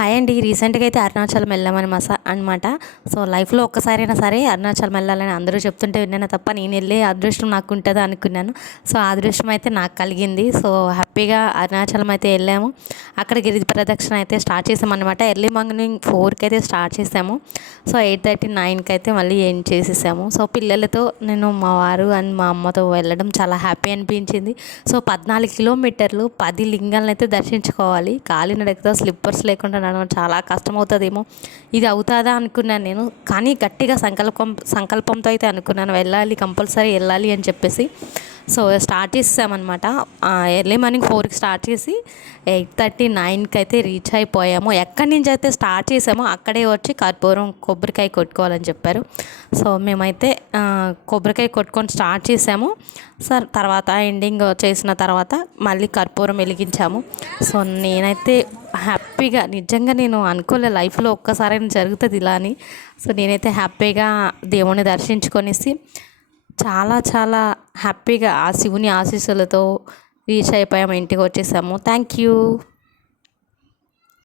Hi అండి. రీసెంట్‌గా అయితే అరుణాచలం వెళ్ళామని అనమాట. సో, లైఫ్‌లో ఒక్కసారైనా సరే అరుణాచలం వెళ్ళాలని అందరూ చెప్తుంటే విన్నాను తప్ప నేను వెళ్ళే అదృష్టం నాకు ఉంటదా అనుకున్నాను. సో, ఆ అదృష్టం అయితే నాకు కలిగింది. సో, హ్యాపీగా అరుణాచలం అయితే వెళ్ళాము. అక్కడ గిరి ప్రదక్షిణ అయితే స్టార్ట్ చేసామన్నమాట. ఎర్లీ మార్నింగ్ 4కి అయితే స్టార్ట్ చేసాము. సో, 8:30, 9కి అయితే మళ్ళీ ఎండ్ చేసేసాము. సో, పిల్లలతో నేను మా వారు అండ్ మా అమ్మతో వెళ్ళడం చాలా హ్యాపీ అనిపించింది. సో, 14 కిలోమీటర్లు 10 లింగాలను అయితే దర్శించుకోవాలి. కాలినడకతో స్లిప్పర్స్ లేకుండా నడవడం చాలా కష్టమవుతుందేమో, ఇది అవుతుందా అనుకున్నాను నేను. కానీ గట్టిగా సంకల్పంతో అయితే అనుకున్నాను, వెళ్ళాలి, కంపల్సరీ వెళ్ళాలి అని చెప్పేసి. సో, స్టార్ట్ చేసామన్నమాట. ఎర్లీ మార్నింగ్ 4కి స్టార్ట్ చేసి 8:30, 9కి అయితే రీచ్ అయిపోయాము. ఎక్కడి నుంచి అయితే స్టార్ట్ చేసామో అక్కడే వచ్చి కర్పూరం కొబ్బరికాయ కొట్టుకోవాలని చెప్పారు. సో, మేమైతే కొబ్బరికాయ కొట్టుకొని స్టార్ట్ చేసాము. సార్ తర్వాత ఎండింగ్ చేసిన తర్వాత మళ్ళీ కర్పూరం వెలిగించాము. సో, నేనైతే హ్యాపీగా, నిజంగా నేను అనుకోలే లైఫ్లో ఒక్కసారైనా జరుగుతుంది ఇలా అని. సో, నేనైతే హ్యాపీగా దేవుణ్ణి దర్శించుకొనేసి చాలా చాలా హ్యాపీగా ఆ శివుని ఆశీస్సులతో రీచ్ అయిపోయాము, ఇంటికి వచ్చేసాము. Thank you.